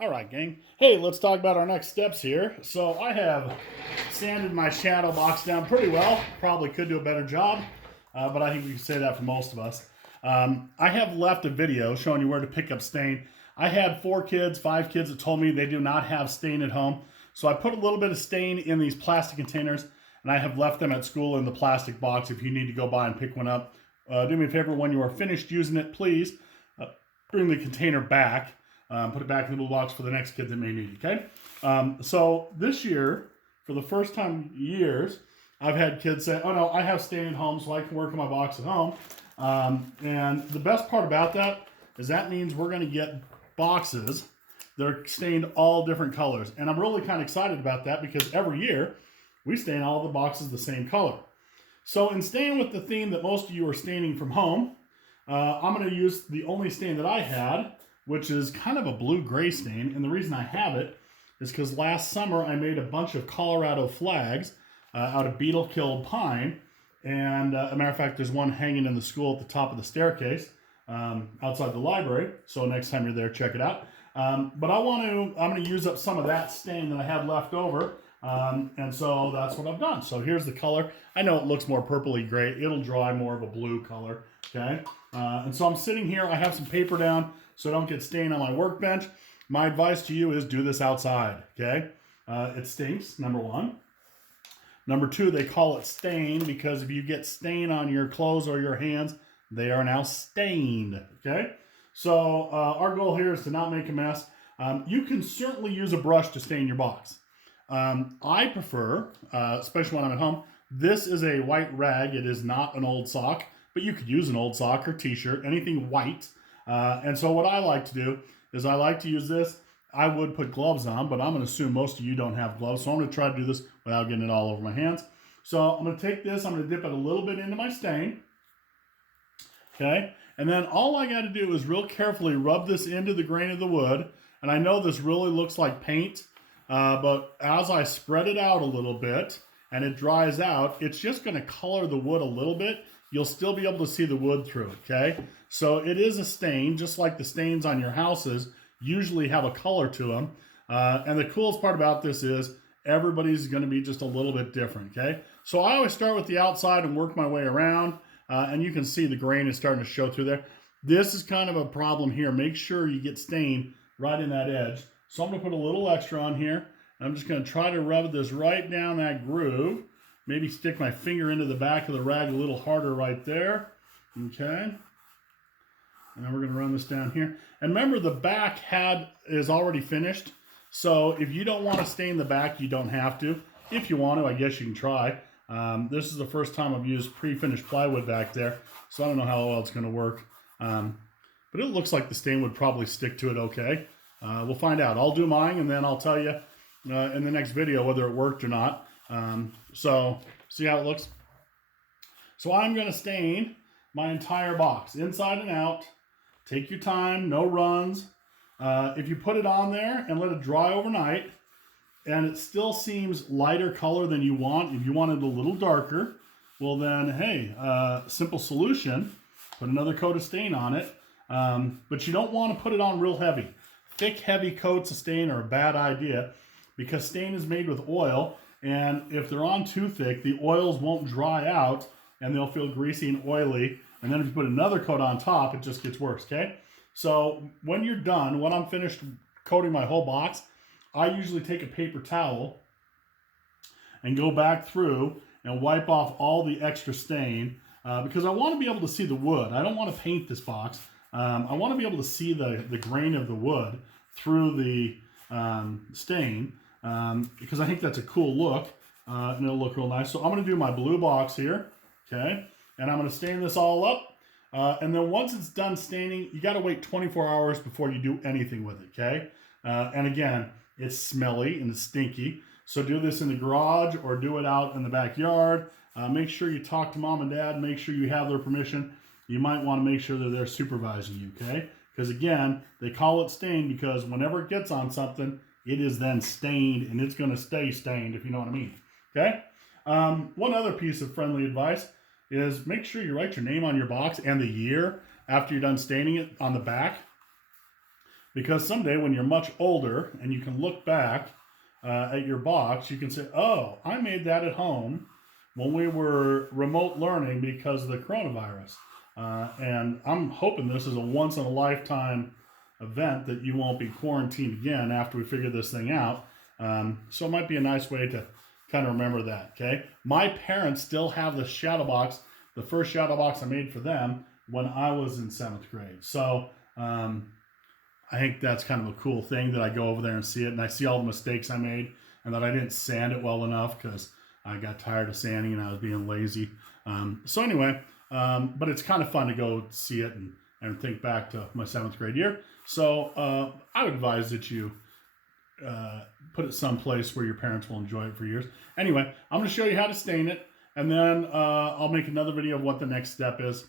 All right, gang. Hey, let's talk about our next steps here. So I have sanded my shadow box down pretty well. Probably could do a better job, but I think we can say that for most of us. I have left a video showing you where to pick up stain. I had 5 kids that told me they do not have stain at home. So I put a little bit of stain in these plastic containers, and I have left them at school in the plastic box if you need to go by and pick one up. Do me a favor, when you are finished using it, please bring the container back. Put it back in the little box for the next kid that may need it, okay? So this year, for the first time in years, I've had kids say, oh no, I have stain at home so I can work on my box at home. And the best part about that is that means we're gonna get boxes that are stained all different colors. And I'm really kind of excited about that because every year we stain all the boxes the same color. So in staying with the theme that most of you are staining from home, I'm gonna use the only stain that I had, which is kind of a blue-gray stain. And the reason I have it is because last summer I made a bunch of Colorado flags out of beetle-killed pine. And a matter of fact, there's one hanging in the school at the top of the staircase outside the library. So next time you're there, check it out. But I'm going to use up some of that stain that I had left over. And so that's what I've done. So here's the color. I know it looks more purpley gray. It'll dry more of a blue color. Okay. And so I'm sitting here. I have some paper down so I don't get stain on my workbench. My advice to you is do this outside. Okay. It stinks, number one. Number two, they call it stain because if you get stain on your clothes or your hands, they are now stained. Okay. So our goal here is to not make a mess. You can certainly use a brush to stain your box. I prefer, especially when I'm at home, this is a white rag. It is not an old sock, but you could use an old sock or t-shirt, anything white. And so what I like to do is I like to use this. I would put gloves on, but I'm going to assume most of you don't have gloves. So I'm going to try to do this without getting it all over my hands. So I'm going to take this, I'm going to dip it a little bit into my stain. Okay. And then all I got to do is real carefully rub this into the grain of the wood. And I know this really looks like paint, but as I spread it out a little bit and it dries out, it's just going to color the wood a little bit. You'll still be able to see the wood through it, okay? So it is a stain, just like the stains on your houses usually have a color to them. And the coolest part about this is everybody's going to be just a little bit different, okay? So I always start with the outside and work my way around, and you can see the grain is starting to show through there. This is kind of a problem here. Make sure you get stain right in that edge. So I'm going to put a little extra on here. I'm just going to try to rub this right down that groove. Maybe stick my finger into the back of the rag a little harder right there. Okay. And then we're going to run this down here. And remember, the back is already finished. So if you don't want to stain the back, you don't have to. If you want to, I guess you can try. This is the first time I've used pre-finished plywood back there. So I don't know how well it's going to work. But it looks like the stain would probably stick to it okay. We'll find out. I'll do mine and then I'll tell you in the next video whether it worked or not. So see how it looks? So I'm going to stain my entire box inside and out. Take your time, no runs. If you put it on there and let it dry overnight and it still seems lighter color than you want, if you want it a little darker, well then, hey, simple solution, put another coat of stain on it. But you don't want to put it on real heavy. Thick, heavy coats of stain are a bad idea because stain is made with oil, and if they're on too thick, the oils won't dry out and they'll feel greasy and oily. And then if you put another coat on top, it just gets worse, okay? So when you're done, when I'm finished coating my whole box, I usually take a paper towel and go back through and wipe off all the extra stain because I want to be able to see the wood. I don't want to paint this box. I want to be able to see the grain of the wood through the stain because I think that's a cool look and it'll look real nice. So I'm going to do my blue box here, okay? And I'm going to stain this all up. And then once it's done staining, you got to wait 24 hours before you do anything with it, okay? And again, it's smelly and it's stinky. So do this in the garage or do it out in the backyard. Make sure you talk to mom and dad. Make sure you have their permission. You might want to make sure that they're supervising you, okay? Because again, they call it stained because whenever it gets on something, it is then stained and it's going to stay stained, if you know what I mean, okay? One other piece of friendly advice is make sure you write your name on your box and the year after you're done staining it on the back. because someday when you're much older and you can look back at your box, you can say, oh, I made that at home when we were remote learning because of the coronavirus. And I'm hoping this is a once in a lifetime event that you won't be quarantined again after we figure this thing out. So it might be a nice way to kind of remember that, okay? My parents still have the shadow box, the first shadow box I made for them when I was in 7th grade. So I think that's kind of a cool thing that I go over there and see it, and I see all the mistakes I made and that I didn't sand it well enough because I got tired of sanding and I was being lazy. So anyway, but it's kind of fun to go see it and think back to my 7th grade year. So I would advise that you put it someplace where your parents will enjoy it for years. Anyway, I'm going to show you how to stain it, and then I'll make another video of what the next step is.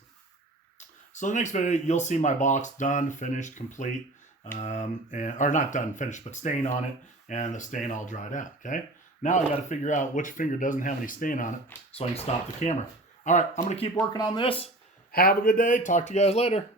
So the next video, you'll see my box done, finished, complete, or not done, finished, but stain on it, and the stain all dried out, okay? Now I got to figure out which finger doesn't have any stain on it so I can stop the camera. All right, I'm going to keep working on this. Have a good day. Talk to you guys later.